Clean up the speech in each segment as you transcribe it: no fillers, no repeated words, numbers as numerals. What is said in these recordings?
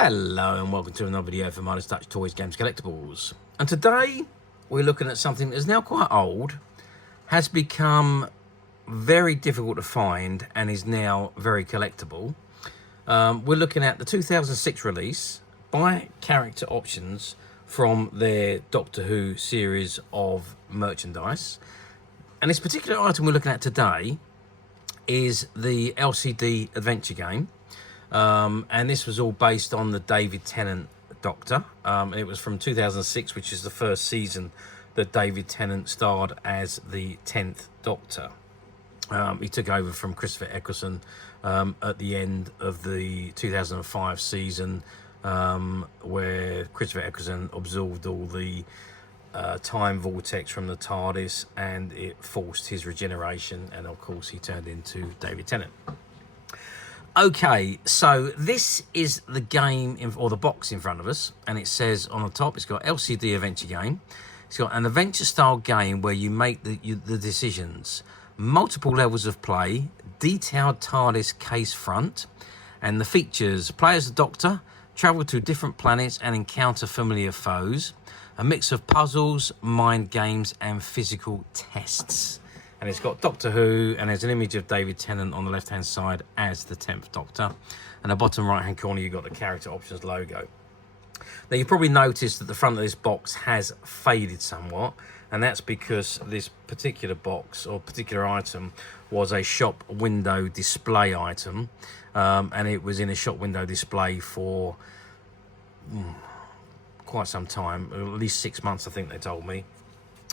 Hello and welcome to another video for Midas Touch Toys, Games, Collectibles. And today we're looking at something that's now quite old, has become very difficult to find and is now very collectible. We're looking at the 2006 release by Character Options from their Doctor Who series of merchandise. And this particular item we're looking at today is the LCD adventure game. And this was all based on the David Tennant Doctor. It was from 2006, which is the first season that David Tennant starred as the 10th Doctor. He took over from Christopher Eccleston at the end of the 2005 season, where Christopher Eccleston absorbed all the time vortex from the TARDIS, and it forced his regeneration, and of course he turned into David Tennant. Okay, so this is the game, or the box in front of us, and it says on the top, it's got LCD adventure game. It's got an adventure-style game where you make the decisions, multiple levels of play, detailed TARDIS case front, and the features: play as the Doctor, travel to different planets and encounter familiar foes, a mix of puzzles, mind games, and physical tests. And it's got Doctor Who, and there's an image of David Tennant on the left-hand side as the 10th Doctor. And the bottom right-hand corner, you've got the Character Options logo. Now, you've probably noticed that the front of this box has faded somewhat, and that's because this particular box, or particular item, was a shop window display item. And it was in a shop window display for quite some time, at least 6 months, I think they told me.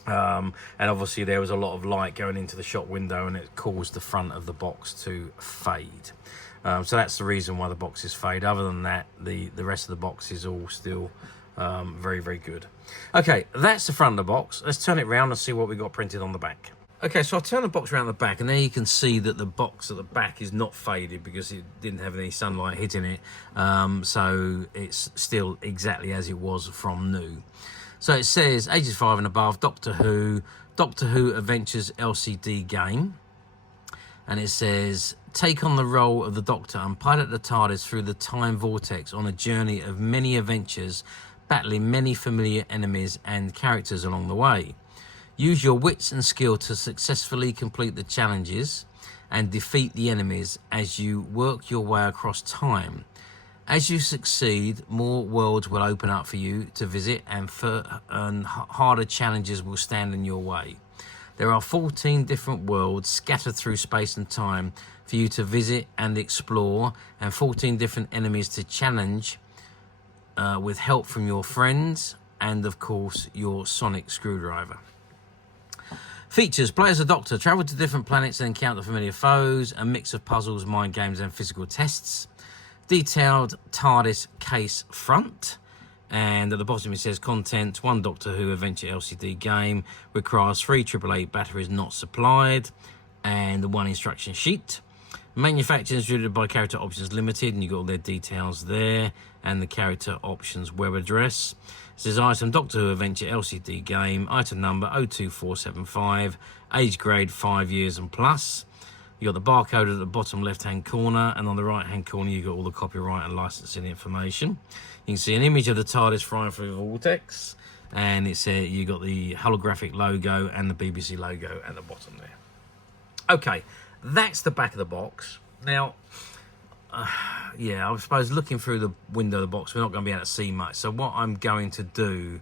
And obviously there was a lot of light going into the shop window, and it caused the front of the box to fade. So that's the reason why the boxes fade. Other than that, the rest of the box is all still very, very good. Okay, that's the front of the box. Let's turn it around and see what we got printed on the back. Okay, so I'll turn the box around the back, and there you can see that the box at the back is not faded because it didn't have any sunlight hitting it. So it's still exactly as it was from new. So it says ages 5 and above, Doctor Who Adventures LCD game. And it says, take on the role of the Doctor and pilot the TARDIS through the time vortex on a journey of many adventures, battling many familiar enemies and characters along the way. Use your wits and skill to successfully complete the challenges and defeat the enemies as you work your way across time. As you succeed, more worlds will open up for you to visit, and harder challenges will stand in your way. There are 14 different worlds scattered through space and time for you to visit and explore, and 14 different enemies to challenge with help from your friends and, of course, your sonic screwdriver. Features: play as a Doctor, travel to different planets and encounter familiar foes, a mix of puzzles, mind games, and physical tests. Detailed TARDIS case front, and at the bottom it says content: one Doctor Who Adventure LCD game, requires 3 AAA batteries not supplied, and 1 instruction sheet. Manufactured and distributed by Character Options Limited, and you got all their details there, and the Character Options web address. It says item: Doctor Who Adventure LCD game, item number 02475, age grade 5 years and plus. You got the barcode at the bottom left-hand corner, and on the right-hand corner you got all the copyright and licensing information. You can see an image of the TARDIS flying through the vortex, and it's you got the holographic logo and the BBC logo at the bottom there. Okay, that's the back of the box. Now, yeah, I suppose looking through the window of the box, we're not going to be able to see much. So what I'm going to do,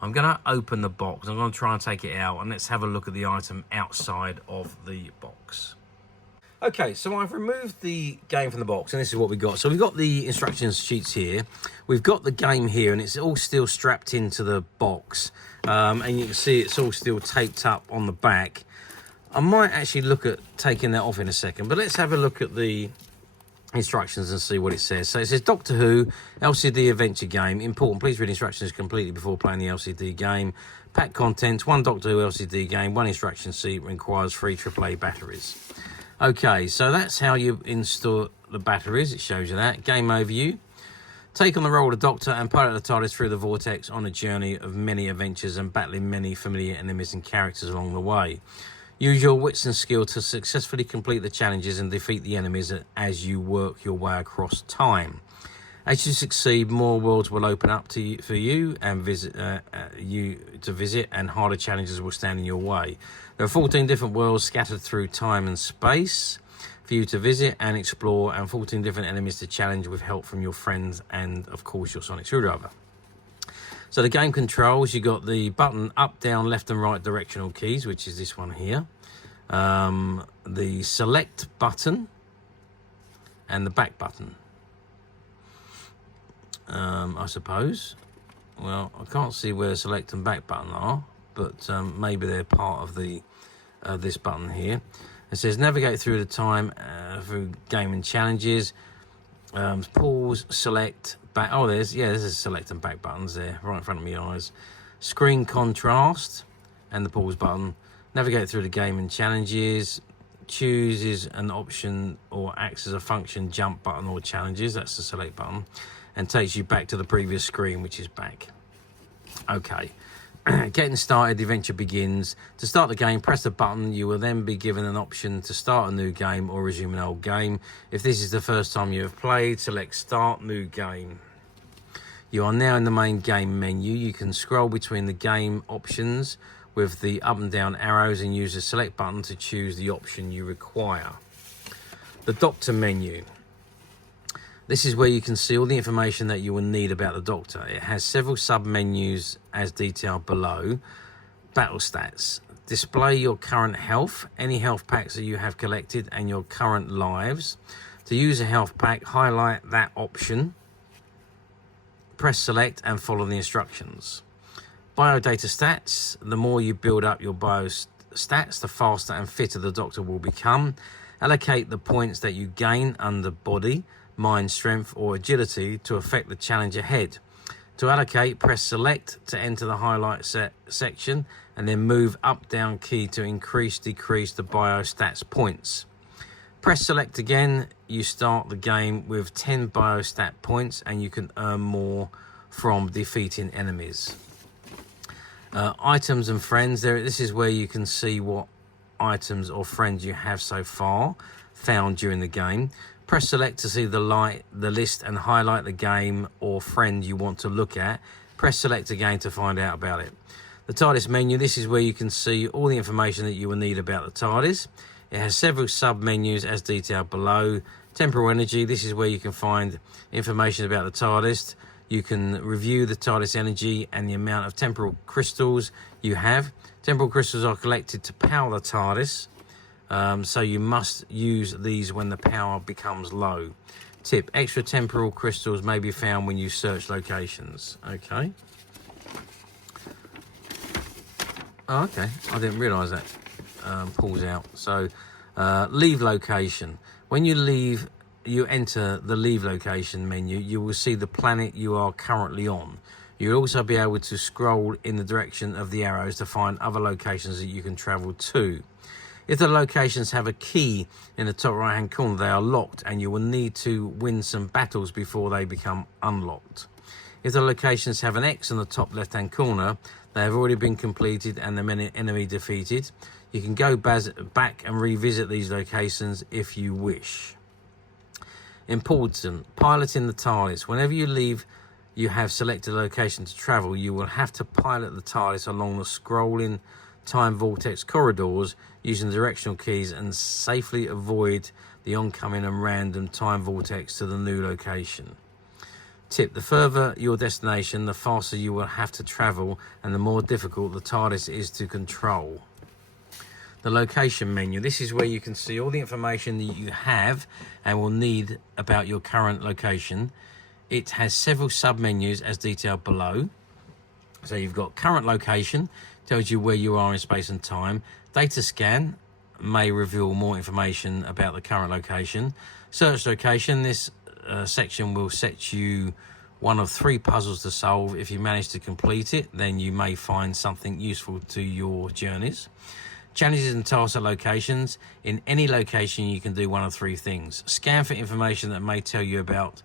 I'm going to open the box. I'm going to try and take it out, and let's have a look at the item outside of the box. Okay, so I've removed the game from the box, and this is what we've got. So we've got the instructions sheets here. We've got the game here, and it's all still strapped into the box. And you can see it's all still taped up on the back. I might actually look at taking that off in a second, but let's have a look at the instructions and see what it says. So it says Doctor Who LCD adventure game. Important, please read instructions completely before playing the LCD game. Pack contents: 1 Doctor Who LCD game, 1 instruction sheet, requires 3 AAA batteries. Okay, so that's how you install the batteries. It shows you that. Game overview: take on the role of the Doctor and pilot the TARDIS through the vortex on a journey of many adventures and battling many familiar enemies and characters along the way. Use your wits and skill to successfully complete the challenges and defeat the enemies as you work your way across time. As you succeed, more worlds will open up to you, for you and visit and harder challenges will stand in your way. There are 14 different worlds scattered through time and space for you to visit and explore, and 14 different enemies to challenge with help from your friends and, of course, your sonic screwdriver. So the game controls, you got the button up, down, left and right directional keys, which is this one here. The select button and the back button. I suppose. Well, I can't see where the select and back button are, but maybe they're part of the this button here. It says navigate through the time through game and challenges. Pause, select, back. Oh, there's a select and back buttons there, right in front of my eyes. Screen contrast and the pause button. Navigate through the game and challenges. Chooses an option or acts as a function, jump button or challenges. That's the select button. And takes you back to the previous screen, which is back. Okay, getting started, the adventure begins. To start the game, press the button. You will then be given an option to start a new game or resume an old game. If this is the first time you have played, select Start New Game. You are now in the main game menu. You can scroll between the game options with the up and down arrows and use the select button to choose the option you require. The Doctor menu. This is where you can see all the information that you will need about the Doctor. It has several sub-menus as detailed below. Battle stats. Display your current health, any health packs that you have collected, and your current lives. To use a health pack, highlight that option. Press select and follow the instructions. Biodata stats. The more you build up your bio stats, the faster and fitter the Doctor will become. Allocate the points that you gain under body, mind, strength or agility to affect the challenge ahead. To allocate, press select to enter the highlight section and then move up down key to decrease the biostats points. Press select again. You start the game with 10 biostat points and you can earn more from defeating enemies. Items and friends. This is where you can see what items or friends you have so far found during the game. Press select to see the list and highlight the game or friend you want to look at. Press select again to find out about it. The TARDIS menu. This is where you can see all the information that you will need about the TARDIS. It has several sub-menus as detailed below. Temporal energy. This is where you can find information about the TARDIS. You can review the TARDIS energy and the amount of temporal crystals you have. Temporal crystals are collected to power the TARDIS. So you must use these when the power becomes low. Tip, extra temporal crystals may be found when you search locations. Okay. Oh, okay, I didn't realise that. Pulls out. So leave location. When you enter the leave location menu, you will see the planet you are currently on. You'll also be able to scroll in the direction of the arrows to find other locations that you can travel to. If the locations have a key in the top right hand corner, they are locked and you will need to win some battles before they become unlocked. If the locations have an X in the top left hand corner, they have already been completed and the enemy defeated. You can go back and revisit these locations if you wish. Important, piloting the TARDIS. Whenever you have selected a location to travel, you will have to pilot the TARDIS along the scrolling time vortex corridors using the directional keys and safely avoid the oncoming and random time vortex to the new location. Tip, the further your destination, the faster you will have to travel and the more difficult the TARDIS is to control. The location menu. This is where you can see all the information that you have and will need about your current location. It has several sub-menus as detailed below. So you've got current location, tells you where you are in space and time. Data scan may reveal more information about the current location. Search location. This section will set you one of 3 puzzles to solve. If you manage to complete it, then you may find something useful to your journeys. Challenges and tasks at locations. In any location, you can do one of 3 things. Scan for information that may tell you about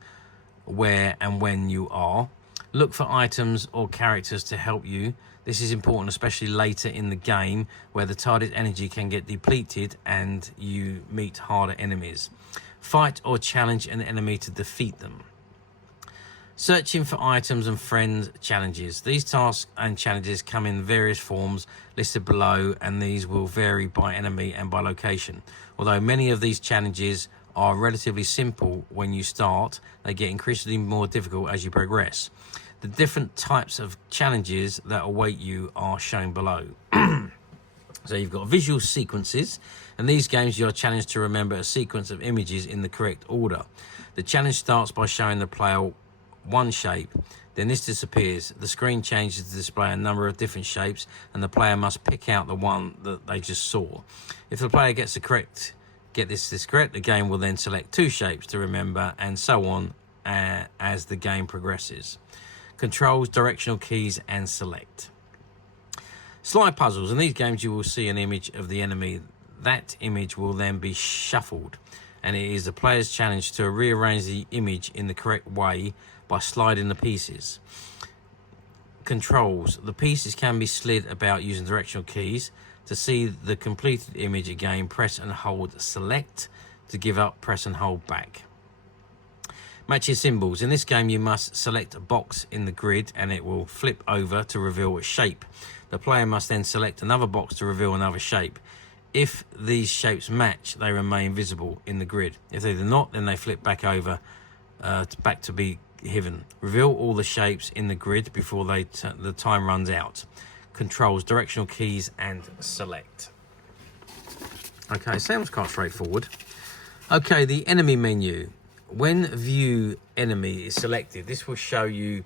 where and when you are. Look for items or characters to help you. This is important, especially later in the game where the TARDIS energy can get depleted and you meet harder enemies. Fight or challenge an enemy to defeat them. Searching for items and friend challenges. These tasks and challenges come in various forms listed below, and these will vary by enemy and by location. Although many of these challenges are relatively simple when you start, they get increasingly more difficult as you progress. The different types of challenges that await you are shown below. So you've got visual sequences. In these games, you are challenged to remember a sequence of images in the correct order. The challenge starts by showing the player one shape, then this disappears. The screen changes to display a number of different shapes, and the player must pick out the one that they just saw. If the player gets this correct, the game will then select 2 shapes to remember, and so on as the game progresses. Controls, directional keys, and select. Slide puzzles. In these games, you will see an image of the enemy. That image will then be shuffled, and it is the player's challenge to rearrange the image in the correct way by sliding the pieces. Controls. The pieces can be slid about using directional keys. To see the completed image again, press and hold select. To give up, press and hold back. Matching symbols. In this game, you must select a box in the grid, and it will flip over to reveal a shape. The player must then select another box to reveal another shape. If these shapes match, they remain visible in the grid. If they do not, then they flip back over back to be hidden. Reveal all the shapes in the grid before the time runs out. Controls, directional keys, and select. Okay, sounds quite straightforward. Okay, the enemy menu. When view enemy is selected, this will show you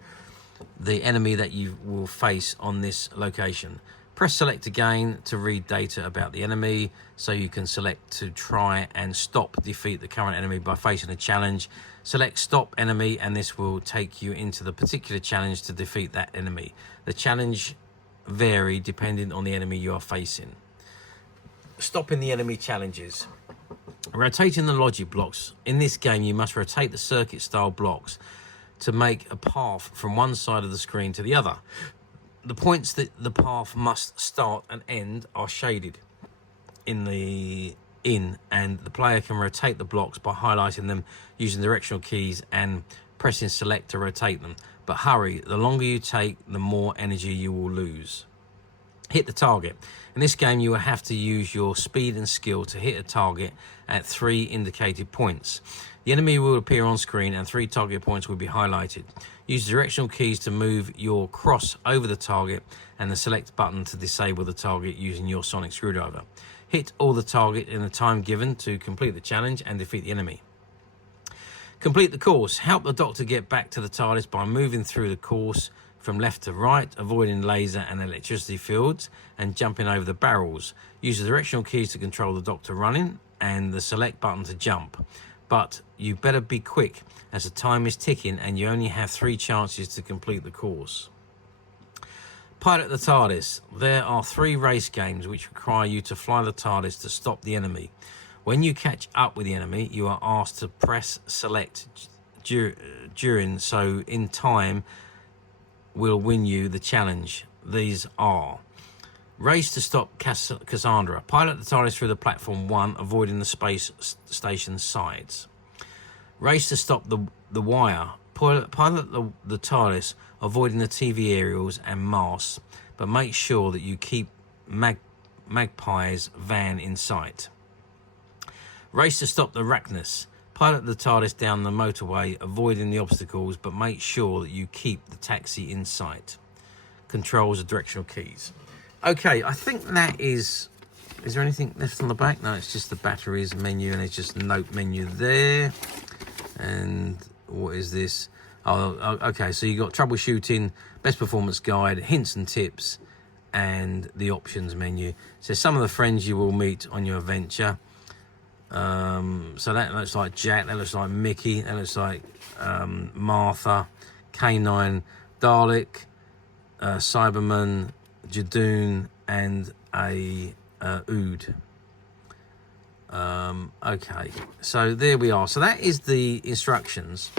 the enemy that you will face on this location. Press select again to read data about the enemy, so you can select to try and defeat the current enemy by facing a challenge. Select stop enemy, and this will take you into the particular challenge to defeat that enemy. The challenge vary depending on the enemy you are facing. Stopping the enemy challenges. Rotating the logic blocks. In this game, you must rotate the circuit style blocks to make a path from one side of the screen to the other. The points that the path must start and end are shaded and the player can rotate the blocks by highlighting them using directional keys and pressing select to rotate them. But hurry, the longer you take, the more energy you will lose. Hit the target. In this game, you will have to use your speed and skill to hit a target at 3 indicated points. The enemy will appear on screen and 3 target points will be highlighted. Use directional keys to move your cross over the target and the select button to disable the target using your sonic screwdriver. Hit all the target in the time given to complete the challenge and defeat the enemy. Complete the course. Help the Doctor get back to the TARDIS by moving through the course from left to right, avoiding laser and electricity fields, and jumping over the barrels. Use the directional keys to control the Doctor running and the select button to jump. But you better be quick, as the time is ticking and you only have 3 chances to complete the course. Pilot the TARDIS. There are 3 race games which require you to fly the TARDIS to stop the enemy. When you catch up with the enemy, you are asked to press select during, so in time will win you the challenge. These are: race to stop Cassandra. Pilot the TARDIS through the platform 1, avoiding the space station sides. Race to stop the wire. Pilot the TARDIS, avoiding the TV aerials and masts, but make sure that you keep Magpie's van in sight. Race to stop the Arachnus. Pilot the TARDIS down the motorway, avoiding the obstacles, but make sure that you keep the taxi in sight. Controls are directional keys. Okay, I think that is... Is there anything left on the back? No, it's just the batteries menu, and it's just note menu there. And what is this? Oh, okay, so you got troubleshooting, best performance guide, hints and tips, and the options menu. So some of the friends you will meet on your adventure. So that looks like Jack, that looks like Mickey, that looks like Martha, K9, Dalek, Cyberman, Jadoon, and a Ood. Okay, so there we are. So that is the instructions.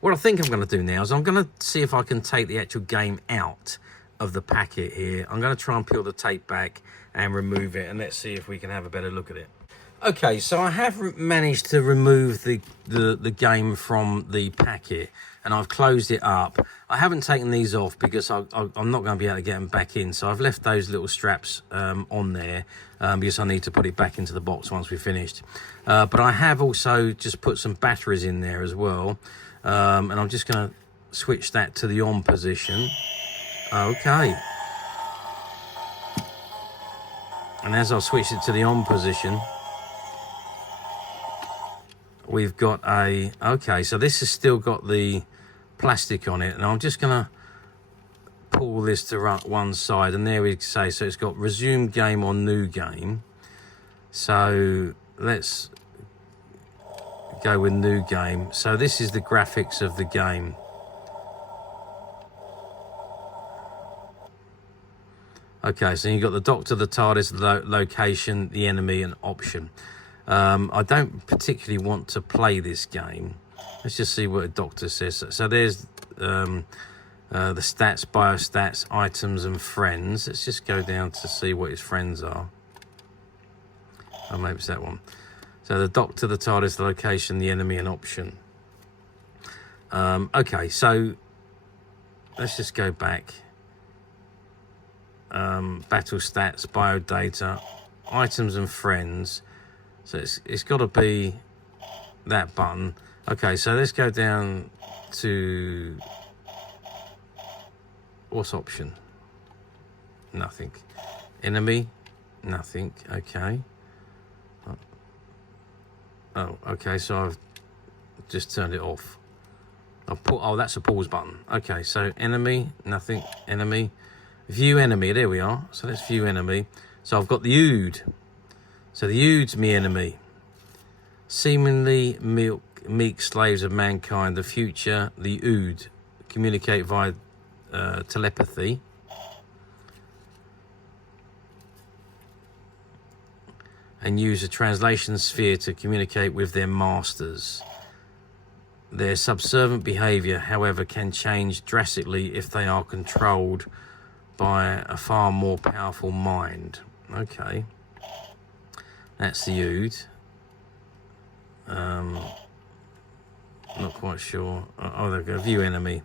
What I think I'm going to do now is I'm going to see if I can take the actual game out of the packet here. I'm going to try and peel the tape back and remove it, and let's see if we can have a better look at it. Okay, so I have managed to remove the game from the packet, and I've closed it up. I haven't taken these off because I'm not going to be able to get them back in, so I've left those little straps on there because I need to put it back into the box once we're finished. But I have also just put some batteries in there as well, and I'm just going to switch that to the on position. Okay. And as I switch it to the on position, we've got a, okay, so this has still got the plastic on it, and I'm just gonna pull this to one side, and there we say, so it's got resume game or new game. So let's go with new game. So this is the graphics of the game. Okay, so you've got the Doctor, the TARDIS, the location, the enemy, and option. I don't particularly want to play this game. Let's just see what the Doctor says. So there's the stats, biostats, items, and friends. Let's just go down to see what his friends are. Oh, maybe it's that one. So the Doctor, the TARDIS, the location, the enemy, and option. Okay, so let's just go back. Battle stats, biodata, items and friends. So it's got to be that button. Okay, so let's go down to, what's option? Nothing. Enemy? Nothing. Okay. Oh, okay, so I've just turned it off. I've put, oh, that's a pause button. Okay, so enemy, nothing, enemy. View enemy, there we are. So let's view enemy. So I've got the Ood. So the Ood's me enemy. Seemingly meek slaves of mankind, the future, the Ood. Communicate via telepathy. And use a translation sphere to communicate with their masters. Their subservient behavior, however, can change drastically if they are controlled by a far more powerful mind. Okay. That's the Ood. Not quite sure. Oh, there we go. View enemy.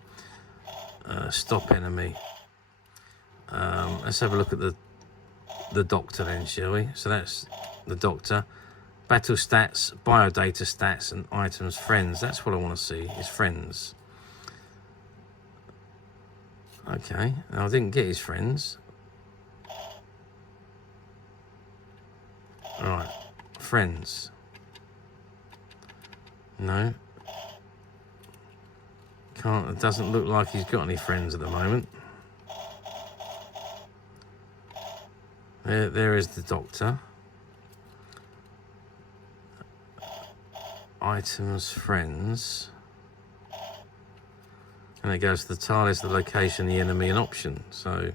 Stop enemy. Let's have a look at the Doctor then, shall we? So that's the Doctor. Battle stats, biodata stats, and items, friends. That's what I want to see, is friends. Okay, now I didn't get his friends. Alright, friends. No. Can't, it doesn't look like he's got any friends at the moment. There is the Doctor. Items, friends. And it goes to the TARDIS, the location, the enemy, and option. So,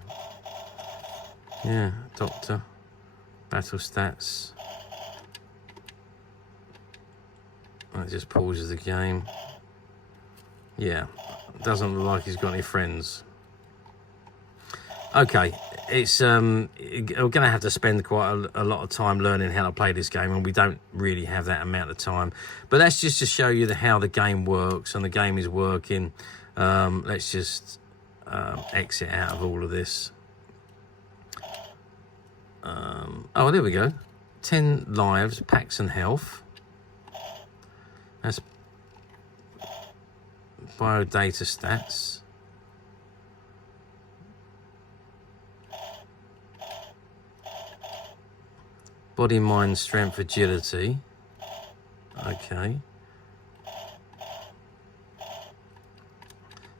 yeah, Doctor, battle stats. That just pauses the game. Yeah, doesn't look like he's got any friends. Okay, it's we're going to have to spend quite a lot of time learning how to play this game, and we don't really have that amount of time. But that's just to show you how the game works, and the game is working. Let's just exit out of all of this. Oh, there we go. 10 lives, packs and health. That's biodata stats. Body, mind, strength, agility. Okay.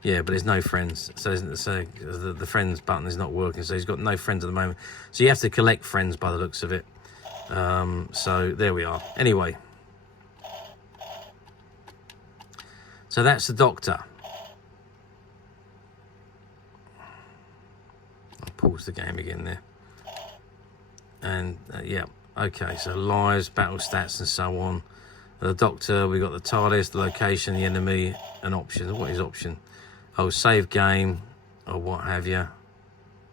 Yeah, but there's no friends. So the friends button is not working. So he's got no friends at the moment. So you have to collect friends by the looks of it. So there we are. Anyway. So that's the Doctor. I'll pause the game again there. And yeah, okay, so lives, battle stats, and so on. The Doctor, we got the TARDIS, the location, the enemy, and options. What is option? Oh, save game, or what have you.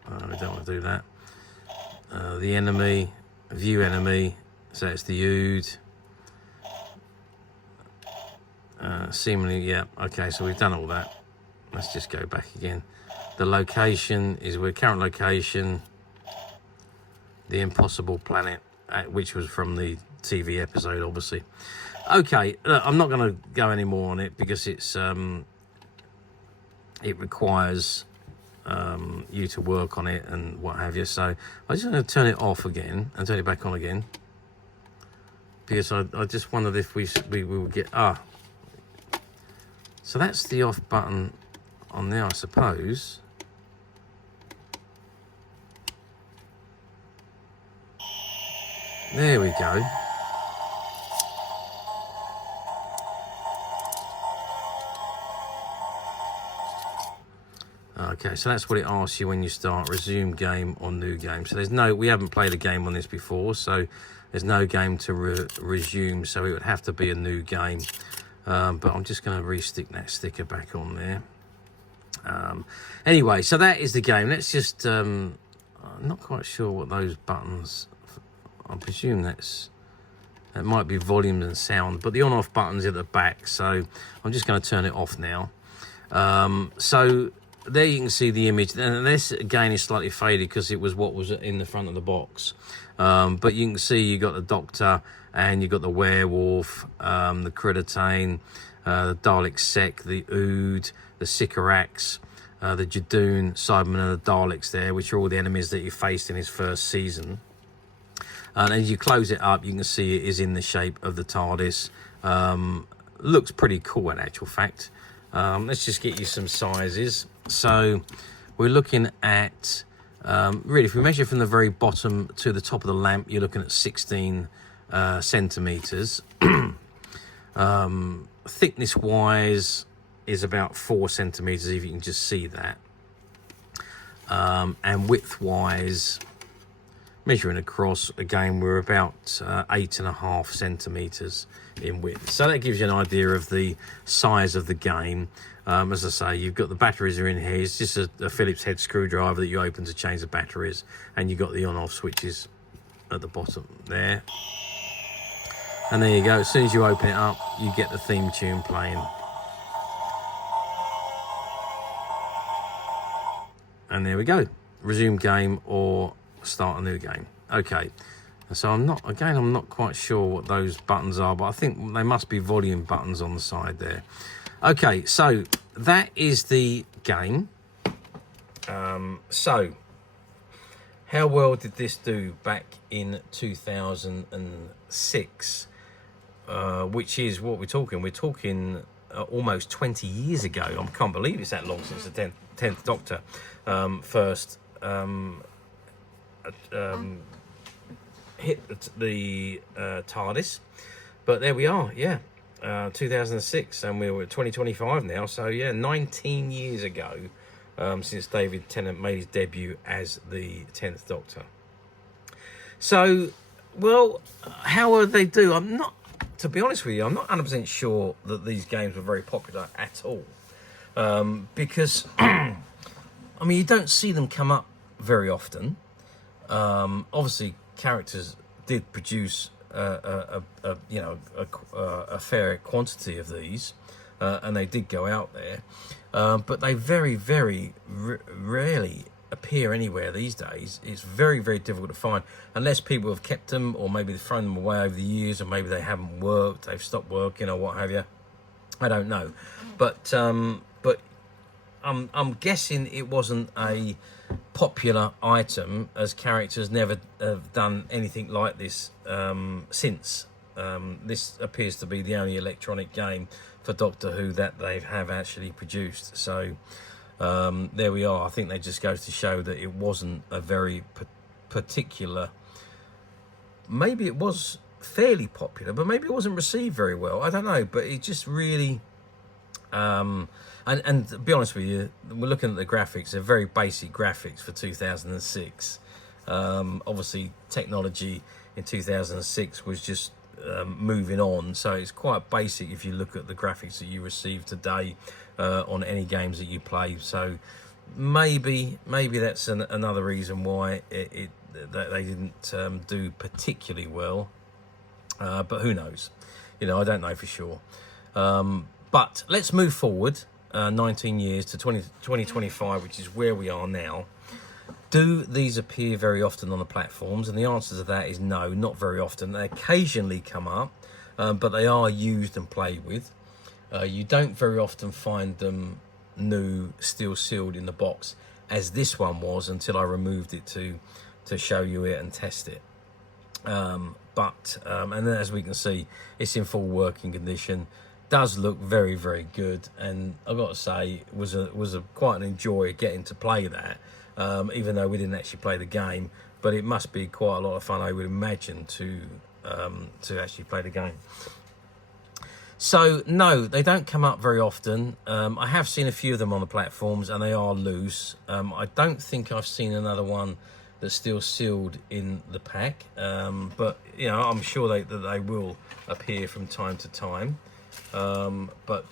We don't want to do that. The enemy, view enemy, So it's the Ood. Seemingly, yeah. Okay, so we've done all that. Let's just go back again. The location is our current location. The Impossible Planet, which was from the TV episode, obviously. Okay, I'm not going to go any more on it because it's it requires you to work on it and what have you. So I'm just going to turn it off again and turn it back on again because I just wondered if we will get so that's the off button on there, I suppose. There we go. Okay, so that's what it asks you when you start resume game or new game. So we haven't played a game on this before, so there's no game to resume, so it would have to be a new game. But I'm just going to re-stick that sticker back on there. Anyway, so that is the game. Let's just, I'm not quite sure what those buttons, I presume that might be volume and sound, but the on-off button's at the back, so I'm just going to turn it off now. So there you can see the image, and this again is slightly faded because it was what was in the front of the box. But you can see you got the Doctor and you got the Werewolf, the Crittitane, the Dalek Sec, the Ood, the Sycorax, the Jadoon, Cybermen and the Daleks there, which are all the enemies that you faced in his first season. And as you close it up, you can see it is in the shape of the TARDIS. Looks pretty cool in actual fact. Let's just get you some sizes. So we're looking at, really, if we measure from the very bottom to the top of the lamp, you're looking at 16 centimetres. Thickness-wise is about 4 centimetres, if you can just see that. And width-wise, measuring across, again, we're about 8.5 centimetres in width. So that gives you an idea of the size of the game. As I say, you've got the batteries are in here. It's just a Phillips head screwdriver that you open to change the batteries, and you've got the on-off switches at the bottom there. And there you go. As soon as you open it up, you get the theme tune playing. And there we go. Resume game or start a new game. Okay. So I'm not quite sure what those buttons are, but I think they must be volume buttons on the side there. Okay, so that is the game. So how well did this do back in 2006? Which is what we're talking. We're talking almost 20 years ago. I can't believe it's that long since the 10th Doctor first hit the TARDIS. But there we are, yeah. 2006, and we're at 2025 now, so yeah, 19 years ago since David Tennant made his debut as the 10th Doctor. So, well, how would they do? I'm not, to be honest with you, I'm not 100% sure that these games were very popular at all. Because, I mean, you don't see them come up very often. Obviously, characters did produce a fair quantity of these, and they did go out there, but they very, very rarely appear anywhere these days. It's very, very difficult to find, unless people have kept them, or maybe they've thrown them away over the years, or maybe they haven't worked, they've stopped working, or what have you. I don't know, but I'm guessing it wasn't a popular item, as characters never have done anything like this since. This appears to be the only electronic game for Doctor Who that they have actually produced. So there we are. I think that just goes to show that it wasn't a very particular. Maybe it was fairly popular, but maybe it wasn't received very well. I don't know, but it just really. And to be honest with you, we're looking at the graphics. They're very basic graphics for 2006. Obviously, technology in 2006 was just moving on, so it's quite basic if you look at the graphics that you receive today on any games that you play. So maybe that's another reason why that they didn't do particularly well. But who knows? You know, I don't know for sure. But let's move forward 19 years to 2025, which is where we are now. Do these appear very often on the platforms? And the answer to that is no, not very often. They occasionally come up, but they are used and played with. You don't very often find them new, still sealed in the box, as this one was, until I removed it to show you it and test it. And then, as we can see, it's in full working condition. Does look very, very good, and I've got to say, it was quite an enjoy getting to play that. Even though we didn't actually play the game, but it must be quite a lot of fun, I would imagine, to actually play the game. So no, they don't come up very often. I have seen a few of them on the platforms, and they are loose. I don't think I've seen another one that's still sealed in the pack, but you know, I'm sure that they will appear from time to time. But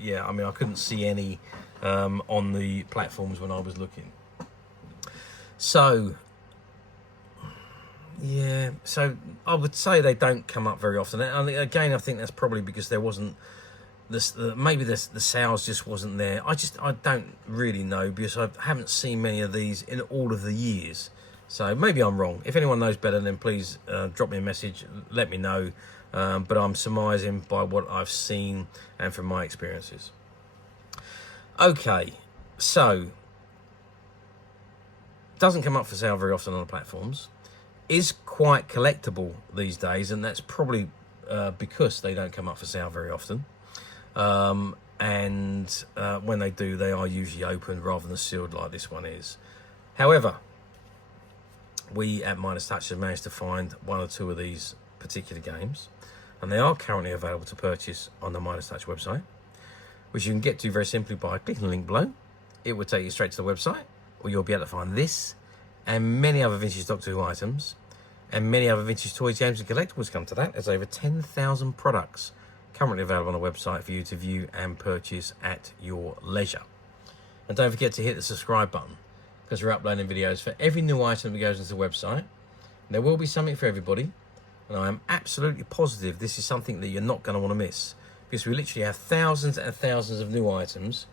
yeah, I mean, I couldn't see any on the platforms when I was looking. So yeah, so I would say they don't come up very often. And again, I think that's probably because there wasn't this. Maybe the sales just wasn't there. I don't really know, because I haven't seen many of these in all of the years. So maybe I'm wrong. If anyone knows better, then please drop me a message. Let me know. But I'm surmising by what I've seen and from my experiences. Okay, so doesn't come up for sale very often on the platforms, is quite collectible these days, and that's probably because they don't come up for sale very often. And when they do, they are usually open rather than sealed like this one is. However, we at Midas Touch have managed to find one or two of these particular games, and they are currently available to purchase on the Midas Touch website, which you can get to very simply by clicking the link below. It will take you straight to the website, where you'll be able to find this and many other vintage Doctor Who items, and many other vintage toys, games and collectibles. Come to that. There's over 10,000 products currently available on the website for you to view and purchase at your leisure. And don't forget to hit the subscribe button, because we're uploading videos for every new item that goes into the website. There will be something for everybody, and I am absolutely positive this is something that you're not going to want to miss, because we literally have thousands and thousands of new items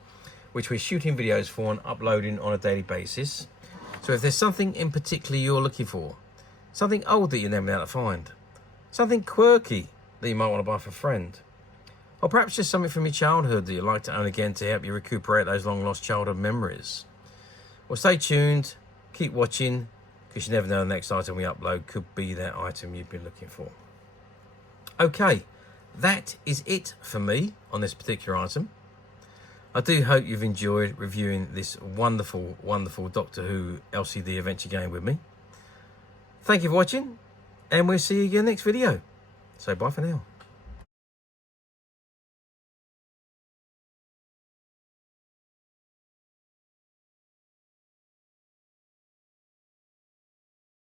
which we're shooting videos for and uploading on a daily basis. So if there's something in particular you're looking for, something old that you're never able to find, something quirky that you might want to buy for a friend, or perhaps just something from your childhood that you'd like to own again to help you recuperate those long lost childhood memories, well, stay tuned, keep watching, because you never know, the next item we upload could be that item you've been looking for. Okay, that is it for me on this particular item. I do hope you've enjoyed reviewing this wonderful, wonderful Doctor Who LCD adventure game with me. Thank you for watching, and we'll see you again next video. So bye for now.